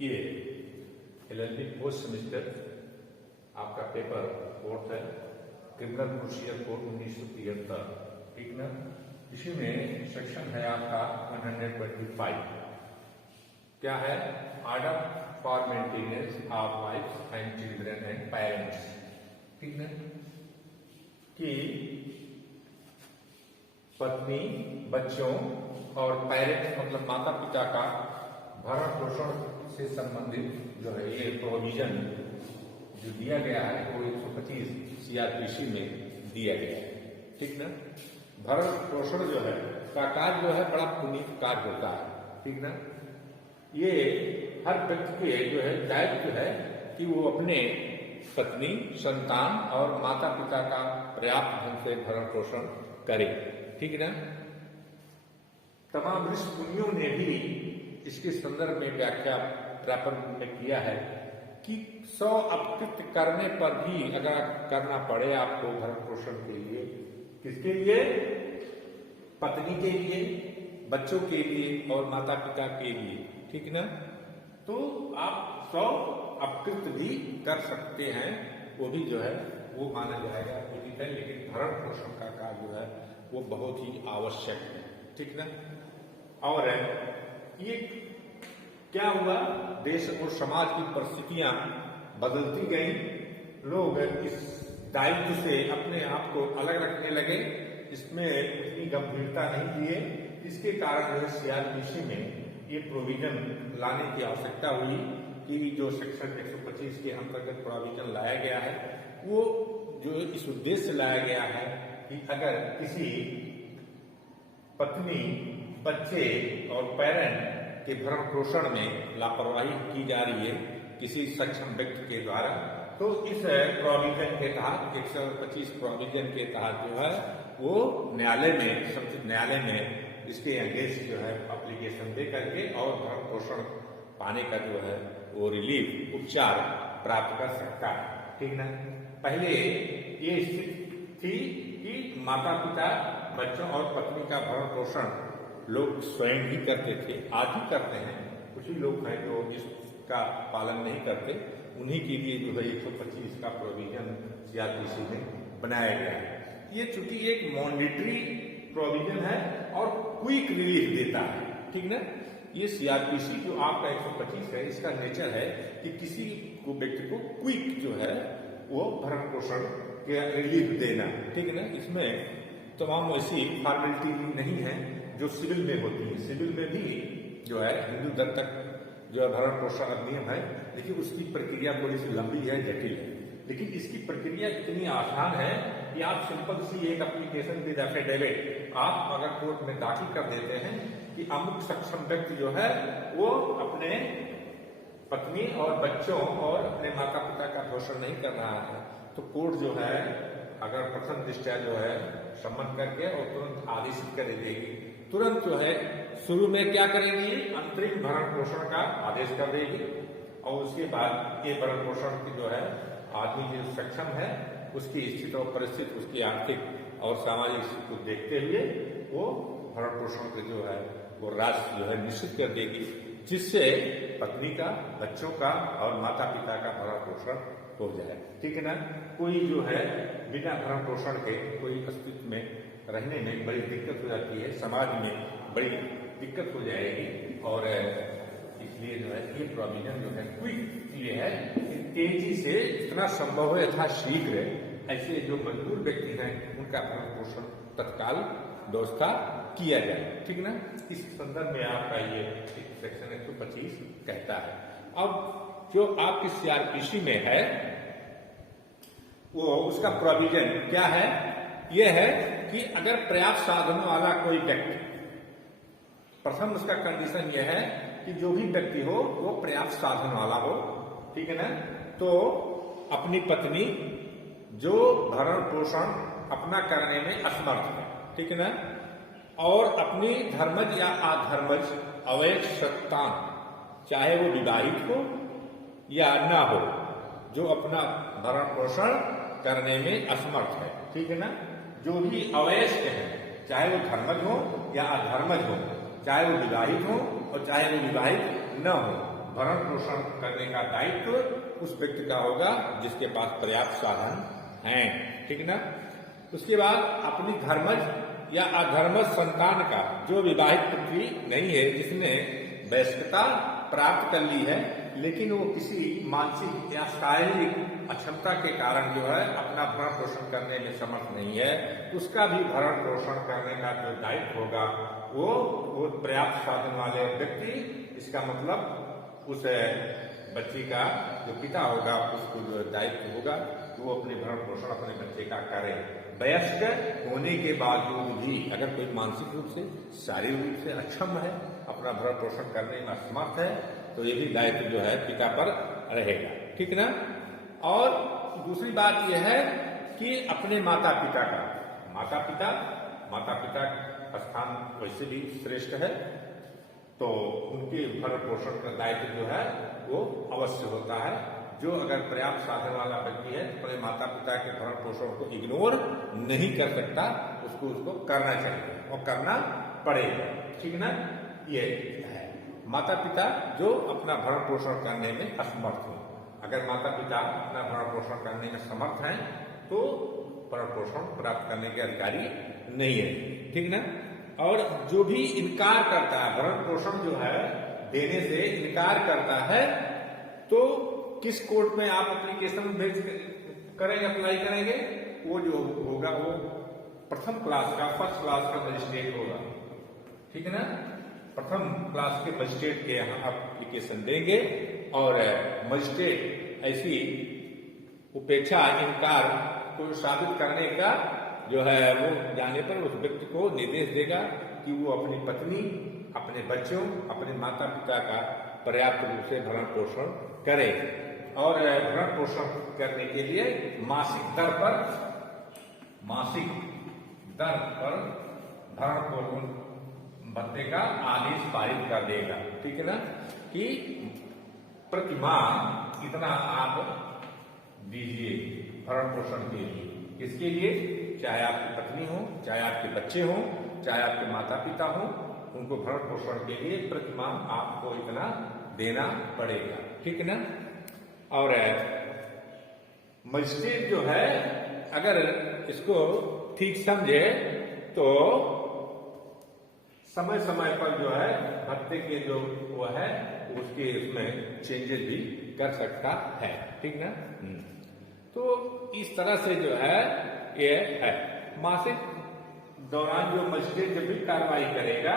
ये LLB post semester आपका paper fourth है, क्रिमिनल प्रोसीजर कोड 1973, ठीक ना। इसी में सेक्शन है आपका 125। क्या है? Order for maintenance of wife and children and parents, ठीक ना। कि पत्नी, बच्चों और पेरेंट्स मतलब माता पिता का भरण पोषण से संबंधित जो है ये प्रोविजन जो दिया गया है वो 125 सीआरपीसी में दिया गया है, ठीक ना। भरण पोषण जो है का कार्य जो है बड़ा पुनीत कार्य होता है, ठीक ना। ये हर व्यक्ति के जो है दायित्व है कि वो अपने पत्नी, संतान और माता पिता का पर्याप्त ढंग से भरण पोषण करे, ठीक ना। तमाम ऋषि मुनियों ने भी इसके संदर्भ में व्याख्या प्राप्त में किया है कि 100 अपकृत्य करने पर भी अगर करना पड़े आपको भरण पोषण के लिए, किसके लिए? पत्नी के लिए, बच्चों के लिए और माता पिता के लिए, ठीक ना। तो आप 100 अपकृत्य भी कर सकते हैं, वो भी जो है वो माना जाएगा उचित है, लेकिन भरण पोषण का कार्य जो है वो बहुत ही आवश्यक है, ठीक ना। और ये क्या हुआ? देश और समाज की परिस्थितियां बदलती गई, लोग इस दायित्व से अपने आप को अलग रखने लगे, इसमें उतनी गंभीरता नहीं लिए। इसके कारण जो है सीआरपीसी में ये प्रोविजन लाने की आवश्यकता हुई कि जो सेक्शन 125 के अंतर्गत प्रोविजन लाया गया है वो जो इस उद्देश्य से लाया गया है कि अगर किसी पत्नी, बच्चे और पेरेंट के भरण पोषण में लापरवाही की जा रही है किसी सक्षम व्यक्ति के द्वारा, तो इस प्रोविजन के तहत 125 प्रोविजन के तहत जो है वो न्यायालय में, संबंधित न्यायालय में इसके अगेंस्ट जो है एप्लीकेशन दे करके और भरण पोषण पाने का जो है वो रिलीफ, उपचार प्राप्त कर सकता है, ठीक ना। पहले ये स्थिति थी कि माता पिता, बच्चों और पत्नी का भरण पोषण लोग स्वयं ही करते थे, आज भी करते हैं। कुछ ही लोग हैं जो इसका पालन नहीं करते, उन्हीं के लिए जो है 125 का प्रोविजन सीआरपीसी में बनाया गया है। ये चूंकि एक मॉनिटरी प्रोविजन है और क्विक रिलीफ देता है, ठीक ना। ये सीआरपीसी जो आपका 125 है, इसका नेचर है कि किसी को व्यक्ति को क्विक जो है वो भरण पोषण के रिलीफ देना, ठीक है ना। इसमें तमाम ऐसी फॉर्मेलिटी नहीं है जो सिविल में होती है। सिविल में भी जो है हिंदू दत्तक जो है भरण पोषण अधिनियम है, लेकिन उसकी प्रक्रिया थोड़ी सी लंबी है, जटिल है। लेकिन इसकी प्रक्रिया इतनी आसान है कि आप सिंपल सी एक एप्लीकेशन विद एफिडेविट आप अगर कोर्ट में दाखिल कर देते हैं कि अमुक सक्षम व्यक्ति जो है वो अपने पत्नी और बच्चों और अपने माता पिता का पोषण नहीं कर रहा है, तो कोर्ट जो है अगर प्रथम दृष्टया जो है सम्मन करके और तुरंत आदेशित कर देगी, तुरंत जो है शुरू में क्या करेगी? अंतरिम भरण पोषण का आदेश कर देगी और उसके बाद ये भरण पोषण की जो है आदमी जो सक्षम है उसकी स्थिति और परिस्थिति, उसकी आर्थिक और सामाजिक स्थिति को देखते हुए वो भरण पोषण के जो है वो राशि जो है निश्चित कर देगी, जिससे पत्नी का, बच्चों का और माता पिता का भरण पोषण हो जाए, ठीक है ना। कोई जो है बिना भरण पोषण के कोई अस्तित्व में रहने में बड़ी दिक्कत हो जाती है, समाज में बड़ी दिक्कत हो जाएगी। और इसलिए जो है ये प्रोविजन जो है क्विक ये है, तेजी से जितना संभव है यथाशीघ्र ऐसे जो मजदूर व्यक्ति हैं उनका भरण पोषण तत्काल व्यवस्था किया जाए, ठीक ना। इस संदर्भ में आपका ये सेक्शन 125 कहता है। अब जो आपकी सीआरपीसी में है वो उसका प्रोविजन क्या है? यह है कि अगर पर्याप्त साधनों वाला कोई व्यक्ति, प्रथम उसका कंडीशन यह है कि जो भी व्यक्ति हो वो पर्याप्त साधन वाला हो, ठीक है ना। तो अपनी पत्नी जो भरण पोषण अपना करने में असमर्थ है, ठीक है ना, और अपनी धर्मज या अधर्मज अवैध संतान, चाहे वो विवाहित हो या ना हो, जो अपना भरण पोषण करने में असमर्थ है, ठीक है ना। जो भी अवयस्क है, चाहे वो धर्मज हो या अधर्मज हो, चाहे वो विवाहित हो और चाहे वो विवाहित न हो, भरण पोषण करने का दायित्व उस व्यक्ति का होगा जिसके पास पर्याप्त साधन हैं, ठीक ना। उसके बाद अपनी धर्मज या अधर्मज संतान का, जो विवाहित पुत्री नहीं है, जिसने वयस्कता प्राप्त कर ली है लेकिन वो किसी मानसिक या शारीरिक अक्षमता के कारण जो है अपना भरण पोषण करने में समर्थ नहीं है, उसका भी भरण पोषण करने का जो दायित्व होगा वो पर्याप्त साधन वाले व्यक्ति, इसका मतलब उस बच्ची का जो पिता होगा उसको जो दायित्व होगा वो अपने भरण पोषण अपने बच्चे का करे। वयस्क होने के बावजूद भी अगर कोई मानसिक रूप से, शारीरिक रूप से अक्षम है, अपना भरण पोषण करने में असमर्थ है, तो ये भी दायित्व जो है पिता पर रहेगा, ठीक ना। और दूसरी बात यह है कि अपने माता पिता का, माता पिता का स्थान वैसे भी श्रेष्ठ है, तो उनके भरण पोषण का दायित्व जो है वो अवश्य होता है। जो अगर पर्याप्त साधन वाला व्यक्ति है अपने माता पिता के भरण पोषण को इग्नोर नहीं कर सकता, उसको करना चाहिए और करना पड़ेगा, ठीक ना। ये है माता पिता जो अपना भरण पोषण करने में असमर्थ हो। अगर माता पिता अपना भरण पोषण करने में समर्थ हैं तो भरण पोषण प्राप्त करने के अधिकारी नहीं है, ठीक ना। और जो भी इनकार करता है, भरण पोषण जो है देने से इनकार करता है, तो किस कोर्ट में आप एप्लीकेशन भेज करेंगे, अप्लाई करेंगे, वो जो होगा वो फर्स्ट क्लास का मजिस्ट्रेट होगा, ठीक है ना। प्रथम क्लास के मजिस्ट्रेट के यहाँ आप एप्लीकेशन देंगे और मजिस्ट्रेट ऐसी उपेक्षा, इनकार को साबित करने का जो है वो जाने पर उस व्यक्ति को निर्देश देगा कि वो अपनी पत्नी, अपने बच्चों, अपने माता पिता का पर्याप्त रूप से भरण पोषण करे। और भरण पोषण करने के लिए मासिक दर पर भरण पोषण भत्ते का आदेश पारित कर देगा, ठीक है ना, कि प्रति माह इतना आप दीजिए भरण पोषण के लिए। किसके लिए? चाहे आपकी पत्नी हो, चाहे आपके बच्चे हो, चाहे आपके माता पिता हो, उनको भरण पोषण के लिए प्रति माह आपको इतना देना पड़ेगा, ठीक है ना। और मजिस्ट्रेट जो है अगर इसको ठीक समझे तो समय समय पर जो है भत्ते के जो वो है उसके उसमें चेंजेस भी कर सकता है, ठीक ना। तो इस तरह से जो है ये है मासिक दौरान जो मजिस्ट्रेट जब भी कार्रवाई करेगा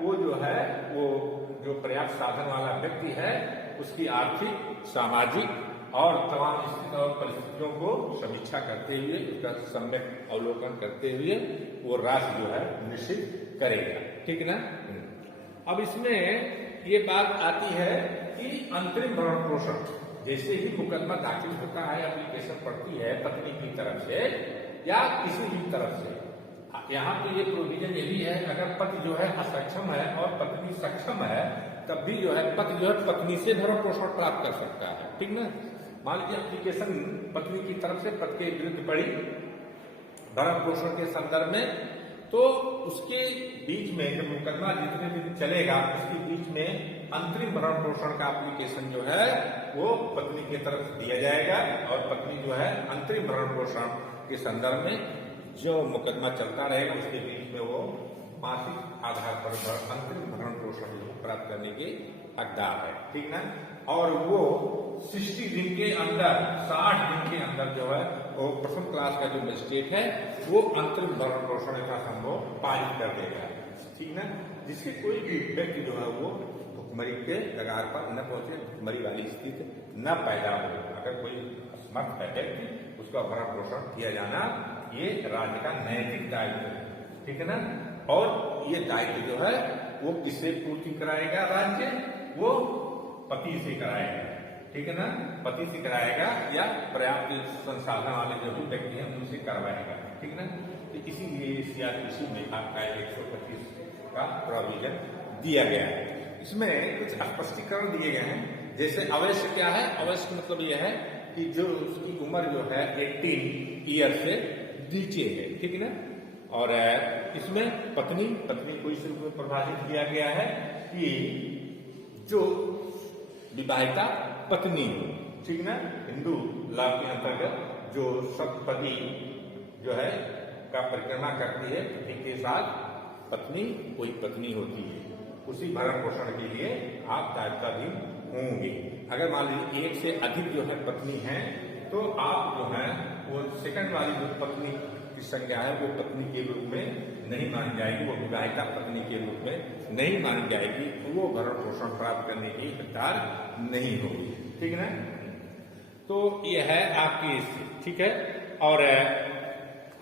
वो जो है वो जो पर्याप्त साधन वाला व्यक्ति है उसकी आर्थिक, सामाजिक और तमाम स्थिति और परिस्थितियों को समीक्षा करते हुए, उसका सम्यक अवलोकन करते हुए वो राशि जो है निश्चित करेगा, ठीक ना। अब इसमें ये बात आती है कि अंतरिम भरण पोषण, जैसे ही मुकदमा दाखिल होता है, एप्लीकेशन पड़ती है पत्नी की तरफ से या किसी भी तरफ से, यहाँ पे ये प्रोविजन ये भी है अगर पति जो है असक्षम है और पत्नी सक्षम है तब भी जो है पति जो है पत्नी से भरण पोषण प्राप्त कर सकता है, ठीक ना। मान लीजिए एप्लीकेशन पत्नी की तरफ से पति के विरुद्ध पड़ी भरण पोषण के संदर्भ में, तो उसके बीच में जब मुकदमा जितने दिन चलेगा उसके बीच में अंतरिम भरण पोषण का एप्लीकेशन जो है वो पत्नी की तरफ से दिया जाएगा और पत्नी जो है अंतरिम भरण पोषण के संदर्भ में जो मुकदमा चलता रहेगा उसके बीच में वो मासिक आधार पर अंतरिम भरण पोषण प्राप्त करने के हकदार है, ठीक ना। और वो 60 दिन के अंदर, 60 दिन के अंदर जो है वो प्रथम क्लास का जो मजिस्ट्रेट है वो अंतरिम भरण पोषण का संभव पारित कर देगा, ठीक ना। जिससे कोई भी व्यक्ति जो है वो भुखमरी के कगार पर न पहुंचे, भुखमरी वाली स्थिति न पैदा हो। अगर कोई असमर्थ है व्यक्ति उसका भरण पोषण किया जाना ये राज्य का नैतिक दायित्व है, ठीक है ना। और ये दायित्व जो है वो किससे पूर्ति कराएगा राज्य? वो पति से कराएगा, ठीक है ना। पति से कराएगा या पर्याप्त संसाधन वाले जो भी व्यक्ति हैं उनसे करवाएगा, ठीक ना। तो इसीलिए इसी में आपका 125 का प्रोविजन दिया गया है। इसमें कुछ स्पष्टीकरण दिए गए हैं, जैसे अवश्य क्या है? अवश्य मतलब यह है कि जो उसकी उम्र जो है 18 ईयर से नीचे है, ठीक है ना। और इसमें पत्नी को इस रूप में परिभाषित किया गया है कि जो विवाहिता पत्नी हो, ठीक ना। हिंदू लॉ के अंतर्गत जो सप्तपदी जो है का परिक्रमा करती है, पति के साथ पत्नी कोई पत्नी होती है, उसी भरण पोषण के लिए आप दायित्वाधीन होंगे। अगर मान लीजिए एक से अधिक जो है पत्नी है, तो आप जो है वो सेकंड वाली जो पत्नी की संज्ञा है वो पत्नी के रूप में नहीं मानी जाएगी, वो विवाहिता पत्नी के रूप में नहीं मानी जाएगी, वो भरण पोषण प्राप्त करने की हकदार नहीं होगी, ठीक है ना। तो ये है आपकी, ठीक है। और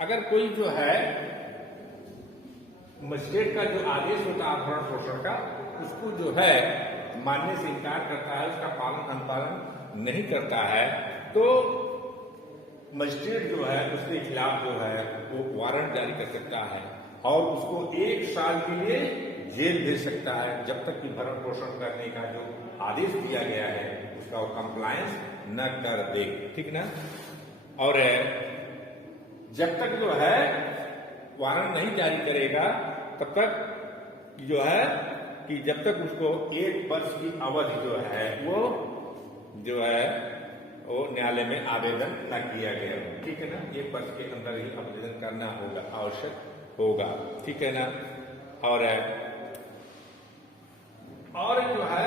अगर कोई जो है मजिस्ट्रेट का जो आदेश होता है भरण पोषण का, उसको जो है मानने से इनकार करता है, उसका पालन अनुपालन नहीं करता है, तो मजिस्ट्रेट जो है उसके खिलाफ जो है वो वारंट जारी कर सकता है और उसको 1 साल के लिए जेल दे सकता है, जब तक कि भरण पोषण करने का जो आदेश दिया गया है उसका वो कंप्लायंस न कर दे, ठीक ना। और जब तक जो है वारंट नहीं जारी करेगा तब तक जो है कि जब तक उसको 1 वर्ष की अवधि जो है वो न्यायालय में आवेदन न किया गया, ठीक है ना। 1 वर्ष के अंदर ही आवेदन करना होगा, आवश्यक होगा, ठीक है ना। और जो है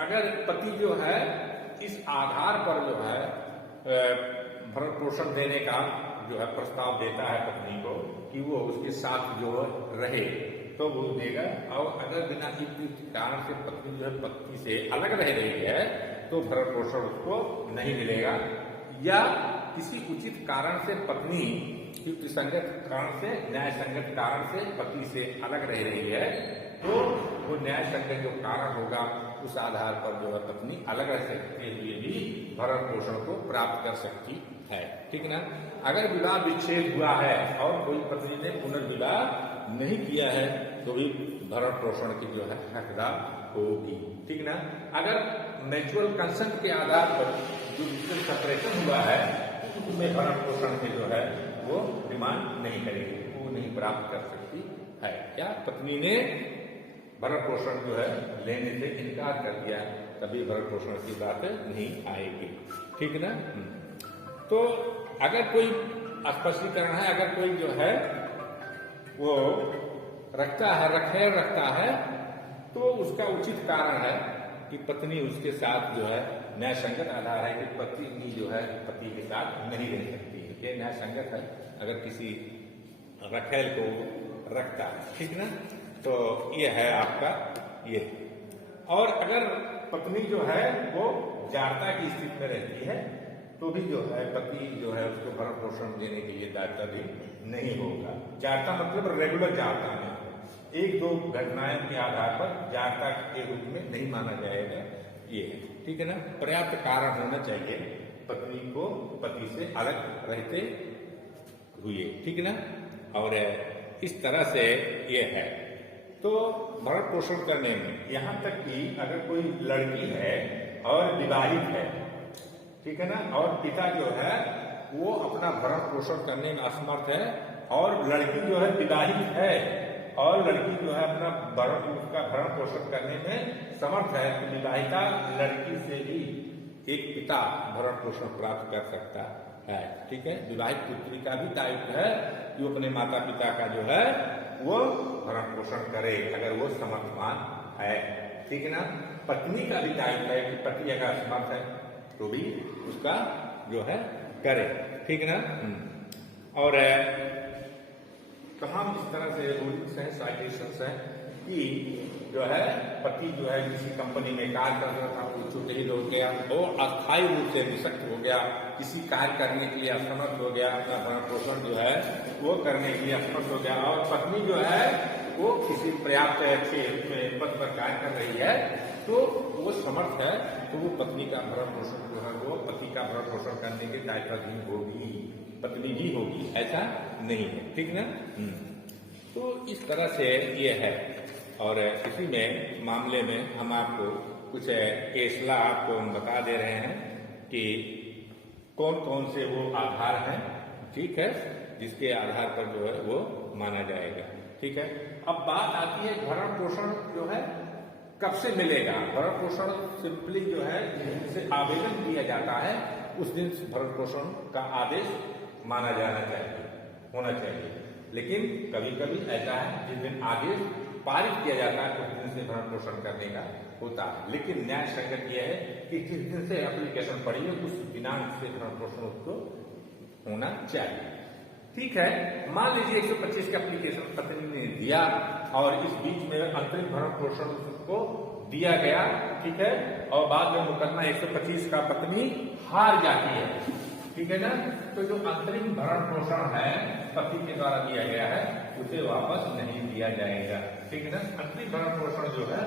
अगर पति जो है इस आधार पर जो है भरण पोषण देने का जो है प्रस्ताव देता है पत्नी को कि वो उसके साथ जो रहे, तो वो देगा। और अगर बिना किसी कारण से पत्नी जो है पति से अलग रह रही है तो भरण पोषण उसको नहीं मिलेगा, या किसी उचित कारण से पत्नी युक्तिसंगत कारण से, न्याय संगत कारण से पति से अलग रह रही है, तो वो न्याय संगत जो कारण होगा उस आधार पर जो है पत्नी अलग रह सकते हुए भी भरण पोषण को प्राप्त कर सकती है, ठीक ना। अगर विवाह विच्छेद हुआ है और कोई पत्नी ने पुनर्विवाह नहीं किया है तो भी भरण पोषण की जो है हकदार होगी, ठीक ना। अगर म्यूचुअल कंसेंट के आधार पर जो सेपरेशन हुआ है उसमें भरण पोषण के जो है वो डिमांड नहीं करेगी, वो नहीं प्राप्त कर सकती है। क्या पत्नी ने भरण पोषण जो है लेने से इनकार कर दिया, तभी भरण पोषण की बात नहीं आएगी, ठीक ना। तो अगर कोई स्पष्टीकरण है, अगर कोई जो है वो रखेल रखता है तो उसका उचित कारण है कि पत्नी उसके साथ जो है न्याय संगत आधार है कि पत्नी जो है पति के साथ नहीं रह सकती है, ये न्याय संगत है अगर किसी रखेल को रखता है, ठीक ना। तो ये है आपका ये। और अगर पत्नी जो है वो जाड़ता की स्थिति में रहती है तो भी जो है पति जो है उसको भरण पोषण देने के लिए दायित्वाधीन नहीं होगा। जाड़ता मतलब रेगुलर जाड़ता नहीं, 1-2 घटनाएं के आधार पर जाड़ता के रूप में नहीं माना जाएगा, ये है, ठीक है ना। पर्याप्त कारण होना चाहिए पत्नी को पति से अलग रहते हुए, ठीक है ना। और इस तरह से ये है। तो भरण पोषण करने में यहाँ तक कि अगर कोई लड़की है और विवाहित है, ठीक है ना, और पिता जो है वो अपना भरण पोषण करने में असमर्थ है, और लड़की जो है विवाहित है और लड़की जो है अपना उसका भरण पोषण करने में समर्थ है, तो विवाहिता लड़की से भी एक पिता भरण पोषण प्राप्त कर सकता है, ठीक है। विवाहित पुत्री का भी दायित्व है कि वो अपने माता पिता का जो है वो भरण पोषण करे अगर वो समर्थवान है, ठीक है ना। पत्नी का भी दायित्व है कि पति अगर असमर्थ है तो भी उसका जो है करे, ठीक है ना। और कहाँ इस तरह से रूल्स हैं, साइटेशंस हैं कि जो है पति जो है किसी कंपनी में कार्य कर रहा था, वो छुट्टी ही हो गया, वो अस्थायी रूप से निशक्त हो गया, किसी कार्य करने के लिए असमर्थ हो गया, अपना भरण पोषण जो है वो करने के लिए असमर्थ हो गया, और पत्नी जो है वो किसी पर्याप्त अच्छे पद पर कार्य कर रही है तो वो समर्थ है, तो वो पत्नी का भरण पोषण जो है वो पति का भरण पोषण करने के दायित्वाधीन होगी, पत्नी ही होगी, ऐसा नहीं है, ठीक ना। तो इस तरह से ये है। और इसी में मामले में हम आपको कुछ केसला आपको हम बता दे रहे हैं कि कौन कौन से वो आधार हैं, ठीक है, जिसके आधार पर जो है वो माना जाएगा, ठीक है। अब बात आती है भरण पोषण जो है कब से मिलेगा? भरण पोषण सिंपली जो है जिस दिन से आवेदन किया जाता है उस दिन भरण पोषण का आदेश माना जाना चाहिए, होना चाहिए। लेकिन कभी कभी ऐसा है जिस दिन आदेश पारित किया जाता है उस दिन से भरण पोषण करने का होता है। लेकिन न्याय संगत यह है कि जिस दिन से एप्लीकेशन पड़ी है उस दिनांक से भरण पोषण उसको होना चाहिए। ठीक है, मान लीजिए 125 का एप्लीकेशन पत्नी ने दिया और इस बीच में अंतरिम भरण पोषण उसको दिया गया, ठीक है, और बाद में मुकदमा 125 का पत्नी हार जाती है, ठीक है ना, तो जो अंतरिम भरण पोषण है पति के द्वारा दिया गया है उसे वापस नहीं दिया जाएगा, ठीक है ना। अंतरिम भरण पोषण जो है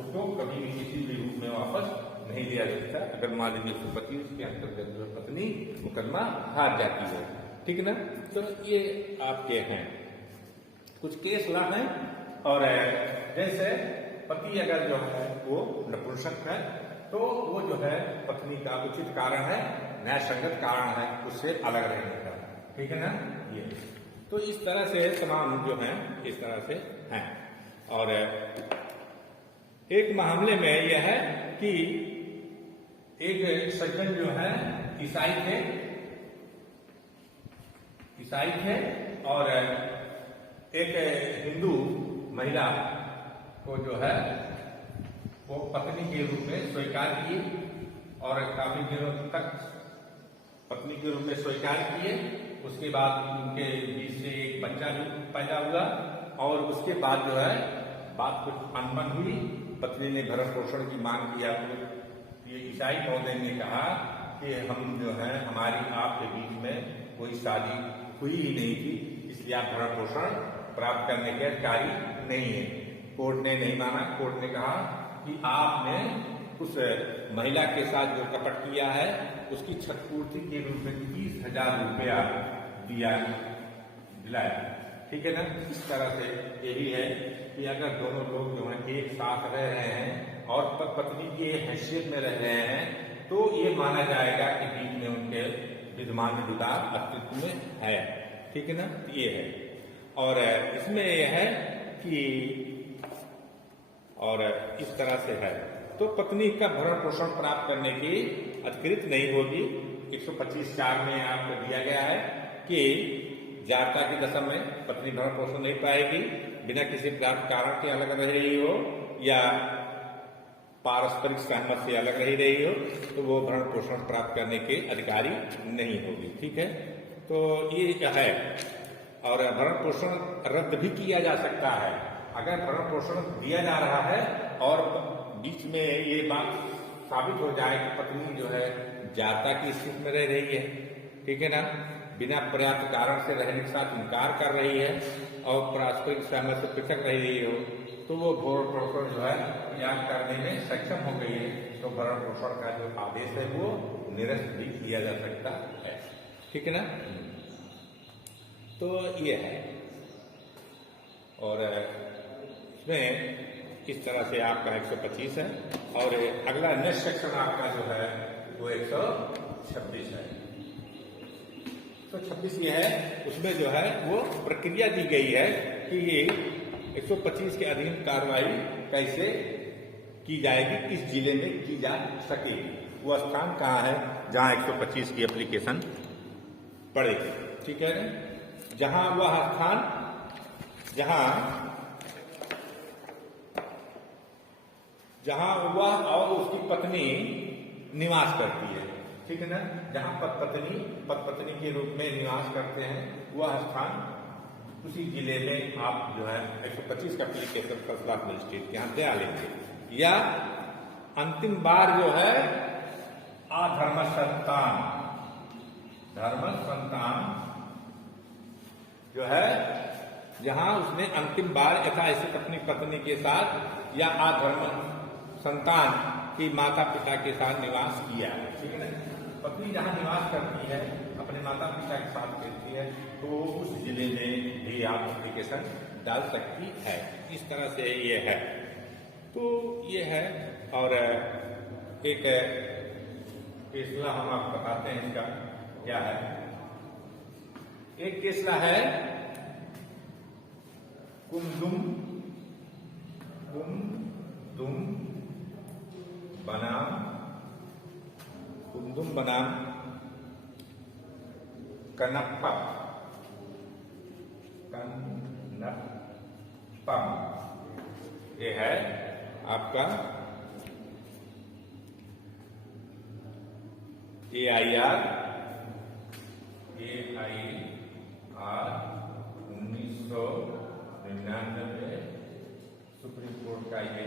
उसको कभी भी किसी भी रूप में वापस नहीं दिया जाता अगर मान लीजिए 125 के अंतर्गत जो पत्नी मुकदमा हार जाती है, ठीक है ना। तो ये आपके हैं कुछ केस ला है। और जैसे पति अगर जो है वो नपुंसक है तो वो जो है पत्नी का उचित कारण है, न्याय संगत कारण है उससे अलग रहने का, ठीक है ना। ये तो इस तरह से तमाम जो है इस तरह से हैं। और एक मामले में यह है कि एक सज्जन जो है ईसाई थे और एक हिंदू महिला को जो है वो पत्नी के रूप में स्वीकार की और काफी दिनों तक पत्नी के रूप में स्वीकार किए। उसके बाद उनके बीच से एक बच्चा भी पैदा हुआ और उसके बाद जो है बात कुछ अनबन हुई, पत्नी ने भरण पोषण की मांग किया तो ये ईसाई महोदय ने कहा कि हम जो है हमारी आपके बीच में कोई शादी हुई ही नहीं थी, इसलिए आप भरण पोषण प्राप्त करने के अधिकारी नहीं है। कोर्ट ने नहीं माना, कोर्ट ने कहा कि आपने उस महिला के साथ जो कपट किया है उसकी क्षतिपूर्ति के रूप में 30,000 रुपया दिलाया, ठीक है ना। इस तरह से यही है कि अगर दोनों लोग जो है एक साथ रह रहे हैं और पत्नी की हैसियत में रह रहे हैं तो ये माना जाएगा कि बीच में उनके विद्यमान विवाद अस्तित्व में है, ठीक है ना। ये है और इसमें यह है कि और इस तरह से है तो पत्नी का भरण पोषण प्राप्त करने की अधिकृत नहीं होगी। 125(4) में आपको दिया गया है कि जारता की दशा में पत्नी भरण पोषण नहीं पाएगी बिना किसी प्राप्त कारण के अलग रह रही हो या पारस्परिक सहमति से अलग रही हो तो वो भरण पोषण प्राप्त करने के अधिकारी नहीं होगी, ठीक है। तो ये है और भरण पोषण रद्द भी किया जा सकता है अगर भरण पोषण दिया जा रहा है और बीच में ये बात साबित हो जाए कि पत्नी जो है जारता की स्थिति में रह रही है, ठीक है ना, बिना पर्याप्त कारण से रहने के साथ इनकार कर रही है और पारस्परिक सहमति से पृथक रह रही हो तो वो भरण पोषण जो है त्याग करने में सक्षम हो गई है तो भरण पोषण का जो आदेश है वो निरस्त भी किया जा सकता है, ठीक है ना। तो ये है और इसमें इस तरह से आपका 125 है और अगला नेक्स्ट सेक्शन आपका जो है वो 126 है। तो 26 ये है उसमें जो है वो प्रक्रिया दी गई है कि ये 125 के अधीन कार्रवाई कैसे की जाएगी, किस जिले में की जा सकेगी, वो स्थान कहाँ है जहाँ 125 की एप्लीकेशन पड़ेगी, ठीक है। जहाँ वह स्थान जहाँ वह और उसकी पत्नी निवास करती है, ठीक है ना। जहाँ पत्नी के रूप में निवास करते हैं वह स्थान उसी जिले में आप जो है 125 का एप्लीकेशन फर्स्ट क्लास मजिस्ट्रेट के यहाँ दे लेंगे। या अंतिम बार जो है धर्म संतान जो है जहां उसने अंतिम बार यथास्थित अपनी पत्नी के साथ या आधर्म संतान की माता पिता के साथ निवास किया है, ठीक है ना। पत्नी जहां निवास करती है अपने माता पिता के साथ करती है तो उस जिले में भी आप एप्लीकेशन डाल सकती है। इस तरह से ये है तो ये है। और एक केसला हम आपको बताते हैं इसका क्या है। एक केसला है कुमदुम बनाम कुमदुम बनाम कनप्पम ये है आपका AIR 1999 सुप्रीम कोर्ट का ये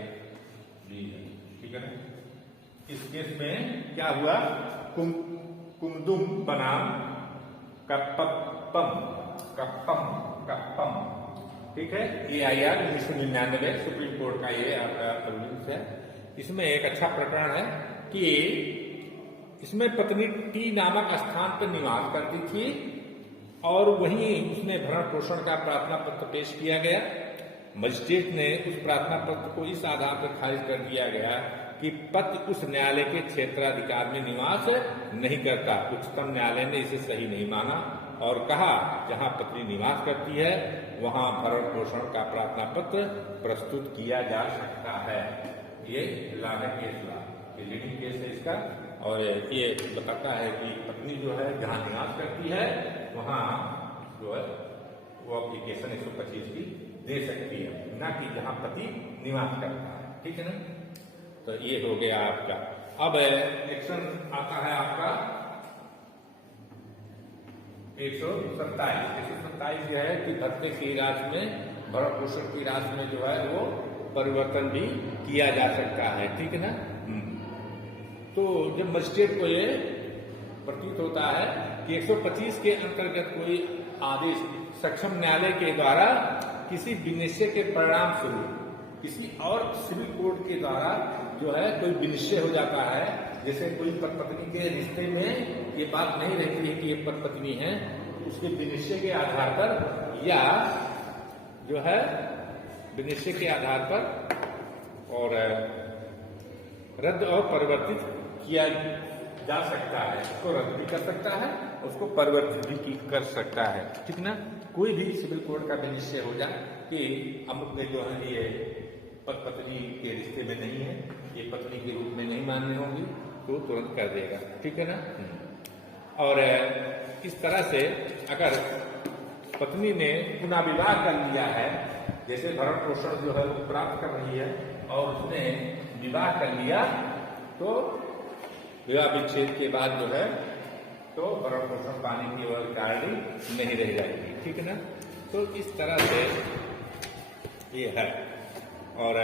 भी है, ठीक है ना। इस केस में क्या हुआ, कुमदुम बनाम कप्पम, ठीक है। AIR 1999 सुप्रीम कोर्ट का ये आपका रूलिंग है। इसमें एक अच्छा प्रकरण है कि इसमें पत्नी टी नामक स्थान पर निवास करती थी और वहीं उसने भरण पोषण का प्रार्थना पत्र पेश किया गया। मजिस्ट्रेट ने उस प्रार्थना पत्र को इस आधार पर खारिज कर दिया गया कि पति उस न्यायालय के क्षेत्राधिकार में निवास नहीं करता। उच्चतम न्यायालय ने इसे सही नहीं माना और कहा जहां पत्नी निवास करती है वहां भरण पोषण का प्रार्थना पत्र प्रस्तुत किया जा सकता है। ये ला है केस ला, ये लीडिंग केस है इसका, और ये बताता है कि पत्नी जो है जहां निवास करती है वहां जो है वो एप्लीकेशन 125 की दे सकती है, ना कि जहां पति निवास करता है, ठीक है ना। तो ये हो गया आपका। अब एक्शन आता है आपका 127 यह है कि भत्ते की राशि में भरण पोषण की राशि में जो है वो परिवर्तन भी किया जा सकता है, ठीक है ना। तो जब मजिस्ट्रेट को ये प्रतीत होता है कि 125 के अंतर्गत कोई आदेश सक्षम न्यायालय के द्वारा किसी विनिश्चय के परिणाम स्वरूप किसी और सिविल कोर्ट के द्वारा जो है कोई विनिश्चय हो जाता है, जैसे कोई पत्नी के रिश्ते में ये बात नहीं रहती है कि ये पत्नी है, उसके विनिश्चय के आधार पर या जो है विनिश्चय के आधार पर और रद्द और परिवर्तित किया जा सकता है। उसको रद्द भी कर सकता है, उसको परिवर्तित भी कर सकता है, ठीक ना। कोई भी सिविल कोर्ट का विनिश्चय हो जाए कि अमुक में जो है ये पत्नी के रिश्ते में नहीं है, ये पत्नी के रूप में नहीं मान्य होंगी, तो तुरंत कर देगा, ठीक है ना। और इस तरह से अगर पत्नी ने पुनः विवाह कर लिया है, जैसे भरण पोषण जो है वो प्राप्त कर रही है और उसने विवाह कर लिया, तो विवाह विच्छेद के बाद जो है तो भरण पोषण पाने की वो अधिकारी नहीं रह जाएगी, ठीक है ना। तो इस तरह से ये है। और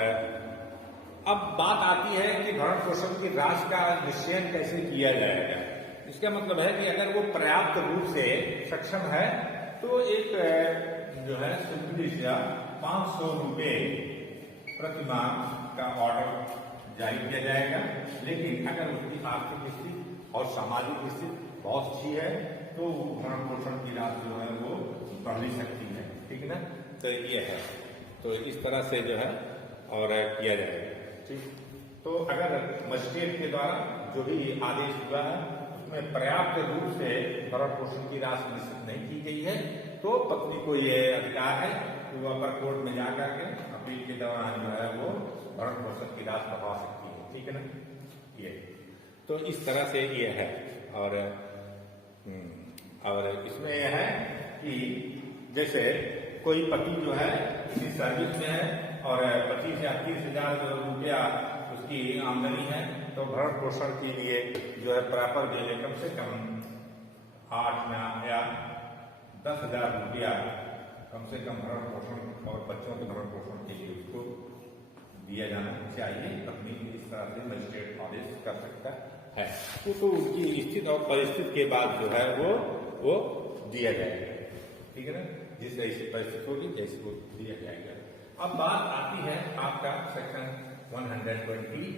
अब बात आती है कि भरण पोषण की राशि का निश्चयन कैसे किया जाएगा। इसका मतलब है कि अगर वो पर्याप्त रूप से सक्षम है तो एक जो है सुप्रीम 500 रुपये प्रतिमाह का ऑर्डर जारी किया जाएगा। लेकिन अगर उसकी आर्थिक स्थिति और सामाजिक स्थिति बहुत अच्छी है तो भरण पोषण की राशि जो है वो बढ़ भी सकती है, ठीक है ना। तो ये है, तो इस तरह से जो है और किया जाएगा, ठीक। तो अगर मजिस्ट्रेट के द्वारा जो भी आदेश हुआ है उसमें पर्याप्त रूप से भरण पोषण की राशि निश्चित नहीं की गई है तो पत्नी को ये अधिकार है कि वो अपर कोर्ट में जाकर के अपील के दौरान जो है वो भरण पोषण की राशि बढ़ा सकती है, ठीक है ना। ये तो इस तरह से ये है। और इसमें यह है कि जैसे कोई पति जो है किसी सर्विस में है और 25 या 30,000 रुपया उसकी आमदनी है, तो भरण पोषण के लिए जो है प्रॉपर जो है कम से कम 8 या 10,000 रुपया कम से कम भरण पोषण और बच्चों के भरण पोषण के लिए उसको दिया जाना चाहिए। अपनी इस तरह से मजिस्ट्रेट आदेश कर सकता है, तो उनकी स्थिति और परिस्थिति के बाद जो है वो दिया जाएगा, ठीक है ना। जिस ऐसी परिस्थिति होगी जैसे वो दिया जाएगा। अब बात आती है आपका सेक्शन 128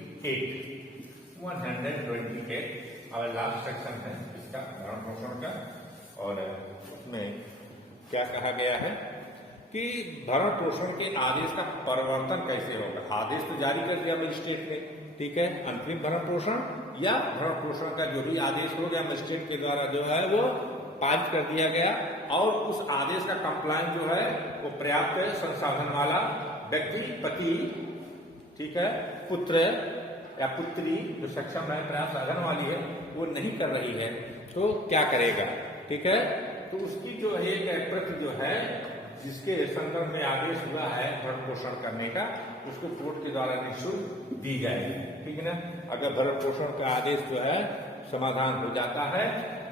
और लास्ट सेक्शन है इसका भरण पोषण का। और उसमें क्या कहा गया है कि भरण पोषण के आदेश का परिवर्तन कैसे होगा। आदेश तो जारी कर दिया मजिस्ट्रेट ने, ठीक है, अंतरिम भरण पोषण या भरण पोषण का जो भी आदेश हो गया मजिस्ट्रेट के द्वारा जो है वो पारित कर दिया गया और उस आदेश का कंप्लायंस जो है वो पर्याप्त संसाधन वाला व्यक्ति, पति, ठीक है, पुत्र या पुत्री जो सक्षम है, प्रयास साधन वाली है, वो नहीं कर रही है, तो क्या करेगा? ठीक है, तो उसकी जो है एक प्रति जो है जिसके संदर्भ में आदेश हुआ है भरण पोषण करने का, उसको कोर्ट के द्वारा निःशुल्क दी जाएगी। ठीक है ना? अगर भरण पोषण का आदेश जो है समाधान हो जाता है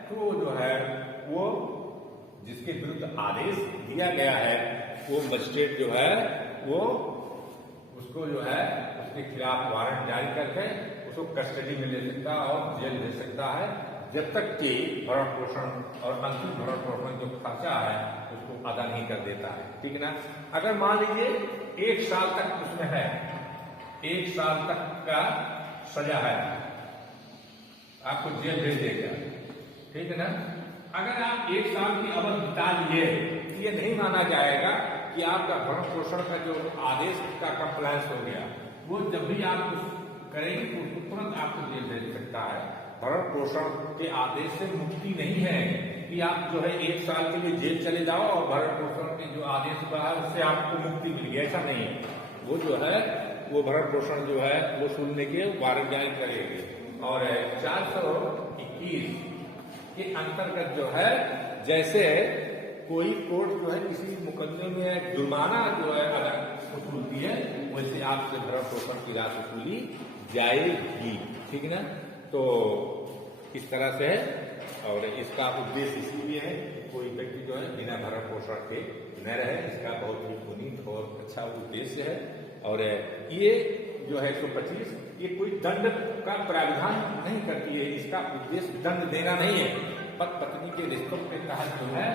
तो जो है वो जिसके विरुद्ध आदेश दिया गया है वो मजिस्ट्रेट जो है वो उसको जो है उसके खिलाफ वारंट जारी करके उसको कस्टडी में ले सकता है और जेल भेज सकता है, जब तक कि भरण पोषण और अंतिम भरण पोषण जो खर्चा है उसको अदा नहीं कर देता है। ठीक है ना? अगर मान लीजिए 1 साल तक उसमें है, 1 साल तक का सजा है, आपको जेल भेज देगा। ठीक है ना? अगर आप 1 साल की अवधि बिता लिए तो ये नहीं माना जाएगा कि आपका भरण पोषण का जो आदेश का कंप्लायंस हो गया, वो जब भी आप करेंगे तो उसको तुरंत आपको जेल भेज सकता है। भरण पोषण के आदेश से मुक्ति नहीं है कि आप जो है 1 साल के लिए जेल चले जाओ और भरण पोषण के जो आदेश हुआ है उससे आपको मुक्ति मिल गई, ऐसा नहीं है। वो जो है वो भरण पोषण जो है वो सुनने के वारंट जारी करेंगे। और 421 के अंतर्गत जो है जैसे कोई कोर्ट जो है किसी मुकदमे में जुर्माना जो है अगर वसूलती है, वैसे आपसे भरण पोषण की राशि वसूली जाएगी। ठीक है ना? तो इस तरह से है और इसका उद्देश्य इसीलिए है कोई व्यक्ति जो है बिना भरण पोषण के न रहे, इसका बहुत ही पुनीत और अच्छा उद्देश्य है। और ये जो है 125 ये कोई दंड का प्रावधान नहीं करती है, इसका उद्देश्य दंड देना नहीं है, पति पत्नी के रिश्तों के तहत जो है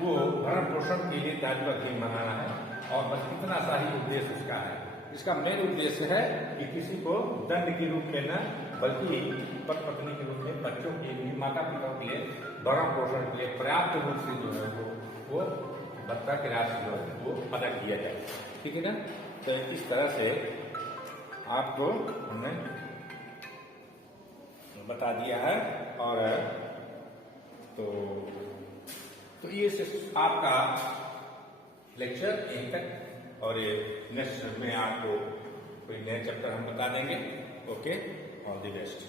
वो भरण पोषण के लिए दायित्व मनाना है और बस इतना सा ही उद्देश्य इसका है। इसका मेन उद्देश्य है कि किसी को दंड के रूप में न बल्कि पति पत्नी के रूप में बच्चों के लिए, माता पिता के लिए भरण पोषण के लिए पर्याप्त रूप से जो है वो भत्ता की राशि जो है वो अदा किया जाए। ठीक है ना? तो इस तरह से आपको हमने बता दिया है। और तो ये आपका लेक्चर यहीं तक और नेक्स्ट में आपको कोई नया चैप्टर हम बता देंगे। Okay, all the best.